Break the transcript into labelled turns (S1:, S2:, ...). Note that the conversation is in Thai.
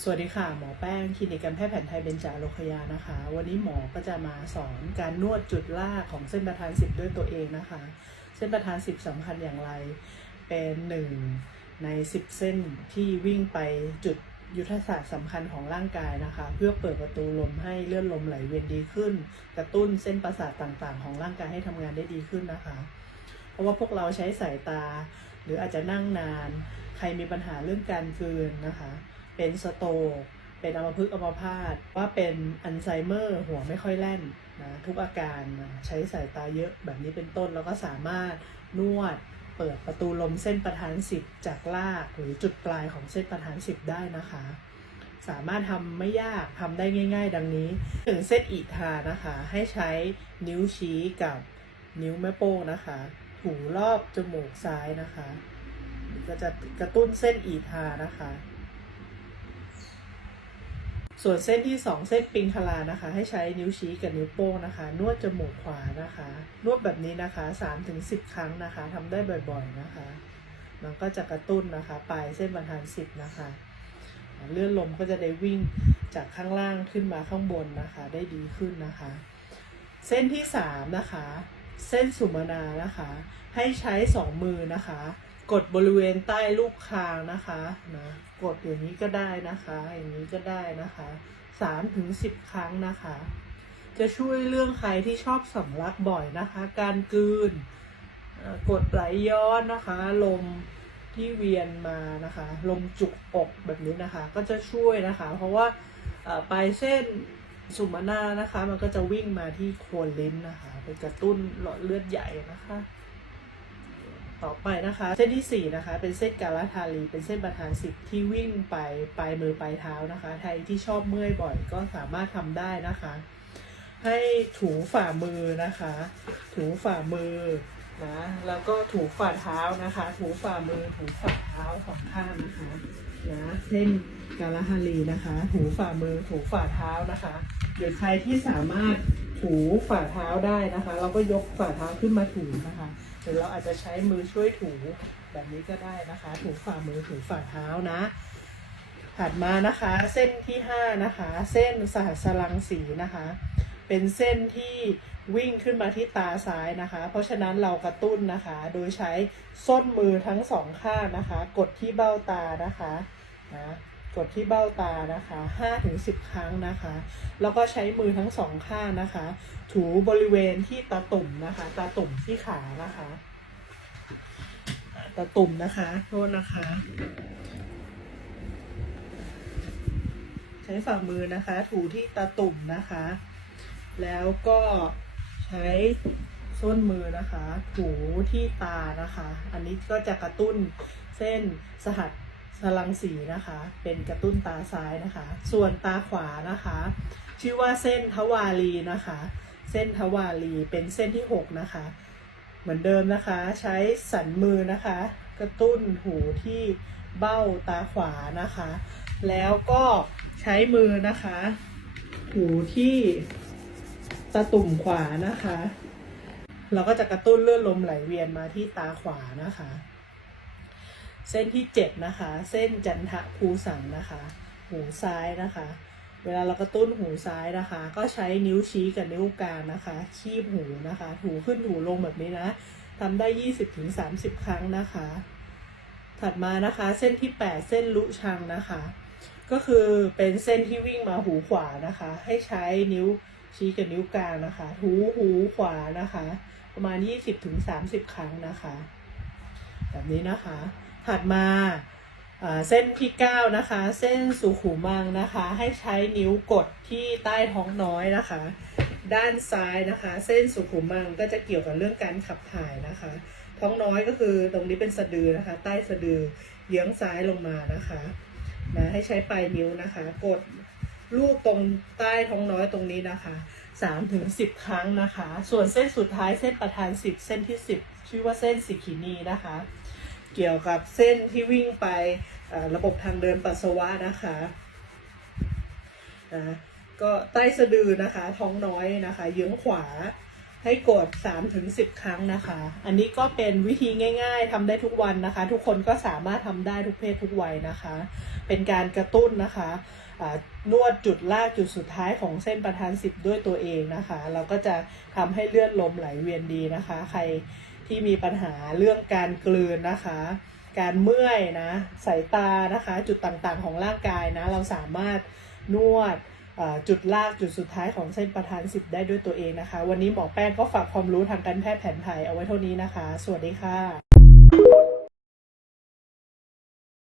S1: สวัสดีค่ะ หมอแป้งคลินิกการแพทย์แผนไทยเบญจาโลคยานะคะ วันนี้หมอก็จะมาสอนการนวดจุดล่าของเส้นประธานสิบด้วยตัวเองนะคะ เส้นประธานสิบสำคัญอย่างไร เป็นหนึ่งในสิบเส้นที่วิ่งไปจุดยุทธศาสตร์สำคัญของร่างกายนะคะ เพื่อเปิดประตูลมให้เลือดลมไหลเวียนดีขึ้น กระตุ้นเส้นประสาทต่างๆ ของร่างกายให้ทำงานได้ดีขึ้นนะคะ เพราะว่าพวกเราใช้สายตา หรืออาจจะนั่งนาน ใครมีปัญหาเรื่องการกลืนนะคะ เป็นสโต เป็นอัมพฤกษ์อัมพาตว่าเป็นอัลไซเมอร์หัวไม่ค่อยแล่นนะทุกอาการนะใช้สายตาเยอะแบบนี้เป็นต้น แล้วก็สามารถนวดเปิดประตูลมเส้นประธานสิบจากรากหรือจุดปลายของเส้นประธานสิบได้นะคะ สามารถทำไม่ยากทำได้ง่าย ๆ ดังนี้ถึงเส้นอีทานะคะ ให้ใช้นิ้วชี้กับนิ้วแม่โป้งนะคะ ถูรอบจมูกซ้ายนะคะ ก็จะกระตุ้นเส้นอีทานะคะ ส่วนเส้นที่ 2 เส้นปิงคลานะคะ ให้ใช้นิ้วชี้กับนิ้วโป้งนะคะ นวดจมูกขวานะคะ นวดแบบนี้นะคะ 3-10 ครั้งนะคะทำได้บ่อยๆนะคะ มันก็จะกระตุ้นนะคะ ปลายเส้นประธานสิบนะคะเลื่อนลมก็จะได้วิ่งจากข้างล่างขึ้นมาข้างบนนะคะ ได้ดีขึ้นนะคะ เส้นที่สามนะคะ เส้นสุมานานะคะ ให้ใช้สองมือนะคะ กดบริเวณใต้ลูกคางนะคะนะกดอย่างนี้ก็ได้นะคะ อย่างนี้ก็ได้นะคะสามถึงสิบครั้งนะคะ จะช่วยเรื่องใครที่ชอบสำลักบ่อยนะคะ การกืนกดไหลย้อนนะคะ ลมที่เวียนมานะคะ ลมจุกอกแบบนี้นะคะ ก็จะช่วยนะคะ เพราะว่าปลายเส้นสุมานานะคะ มันก็จะวิ่งมาที่โคนลิ้นนะคะ ไปกระตุ้นหลอดเลือดใหญ่นะคะ ต่อไปนะคะ เส้นที่สี่นะคะ เป็นเส้นกาลาทารีเป็นเส้นประธานสิบที่วิ่งไปปลายมือปลายเท้านะคะ ใครที่ชอบเมื่อยบ่อยก็สามารถทำได้นะคะ ให้ถูฝ่ามือนะคะ ถูฝ่ามือนะแล้วก็ถูฝ่าเท้านะคะ ถูฝ่ามือถูฝ่าเท้าสองข้างนะคะนะเส้นกาลาฮารีนะคะ ถูฝ่ามือถูฝ่าเท้านะคะหรือใครที่สามารถ ถูฝ่าเท้าได้นะคะ เราก็ยกฝ่าเท้าขึ้นมาถูนะคะหรือเราอาจจะใช้มือช่วยถูแบบนี้ก็ได้นะคะ ถูฝ่ามือถูฝ่าเท้านะถัดมานะคะเส้นที่ห้านะคะ เส้นสหัสลังสีนะคะ เป็นเส้นที่วิ่งขึ้นมาที่ตาซ้ายนะคะ เพราะฉะนั้นเรากระตุ้นนะคะ โดยใช้ส้นมือทั้งสองข้างนะคะ กดที่เบ้าตานะคะนะ กดที่เบ้าตานะคะ5ถึง10 ครั้งนะคะ แล้วก็ใช้มือทั้งสองข้างนะคะ ถูบริเวณที่ตาตุ่มนะคะ ตาตุ่มที่ขานะคะ ตาตุ่มนะคะ โทษนะคะ ใช้ฝ่ามือนะคะ ถูที่ตาตุ่มนะคะ แล้วก็ใช้ส้นมือนะคะ ถูที่ตานะคะ อันนี้ก็จะกระตุ้นเส้นสหัส สลังสีนะคะ เป็นกระตุ้นตาซ้ายนะคะ ส่วนตาขวานะคะ ชื่อว่าเส้นทวารีนะคะ เส้นทวารีเป็นเส้นที่หกนะคะ เหมือนเดิมนะคะ ใช้สันมือนะคะ กระตุ้นหูที่เบ้าตาขวานะคะ แล้วก็ใช้มือนะคะ หูที่ตาตุ่มขวานะคะ เราก็จะกระตุ้นเลือดลมไหลเวียนมาที่ตาขวานะคะ เส้นที่เจ็ดนะคะ เส้นจันทะภูสังนะคะ หูซ้ายนะคะ เวลาเรากระตุ้นหูซ้ายนะคะ ก็ใช้นิ้วชี้กับนิ้วกลางนะคะ คีบหูนะคะ ถูขึ้นถูลงแบบนี้นะทำได้ 20-30 ครั้งนะคะ ถัดมานะคะ เส้นที่ 8 เส้นลุชังนะคะ ก็คือเป็นเส้นที่วิ่งมาหูขวานะคะ ให้ใช้นิ้วชี้กับนิ้วกลางนะคะถูหูขวานะคะ ประมาณ 20-30 ครั้งนะคะ แบบนี้นะคะ ถัดมาเส้นที่ 9 นะคะ เส้นสุขุมังนะคะ ให้ใช้นิ้วกดที่ใต้ท้องน้อยนะคะ ด้านซ้ายนะคะ เส้นสุขุมังก็จะเกี่ยวกับเรื่องการขับถ่ายนะคะ ท้องน้อยก็คือตรงนี้เป็นสะดือนะคะ ใต้สะดือเยื้องซ้ายลงมานะคะนะให้ใช้ปลายนิ้วนะคะ กดลูกตรงใต้ท้องน้อยตรงนี้นะคะสามถึงสิบครั้งนะคะ ส่วนเส้นสุดท้ายเส้นประธานสิบเส้นที่สิบชื่อว่าเส้นสิกินีนะคะ เกี่ยวกับเส้นที่วิ่งไประบบทางเดินปัสสาวะนะคะนะก็ใต้สะดือนะคะ ท้องน้อยนะคะเยื้องขวาให้กด3ถึง10 ครั้งนะคะ อันนี้ก็เป็นวิธีง่าย ๆทำได้ทุกวันนะคะ ทุกคนก็สามารถทำได้ทุกเพศทุกวัยนะคะ เป็นการกระตุ้นนะคะนวดจุดลากจุดสุดท้ายของเส้นประธานสิบด้วยตัวเองนะคะ เราก็จะทำให้เลือดลมไหลเวียนดีนะคะ ใคร ที่มีปัญหาเรื่องการกลืนนะคะ การเมื่อยนะสายตานะคะ จุดต่างๆของร่างกายนะ เราสามารถนวดจุดลากจุดสุดท้ายของเส้นประธานสิบได้ด้วยตัวเองนะคะ วันนี้หมอแป้งก็ฝากความรู้ทางการแพทย์แผนไทยเอาไว้เท่านี้นะคะ สวัสดีค่ะ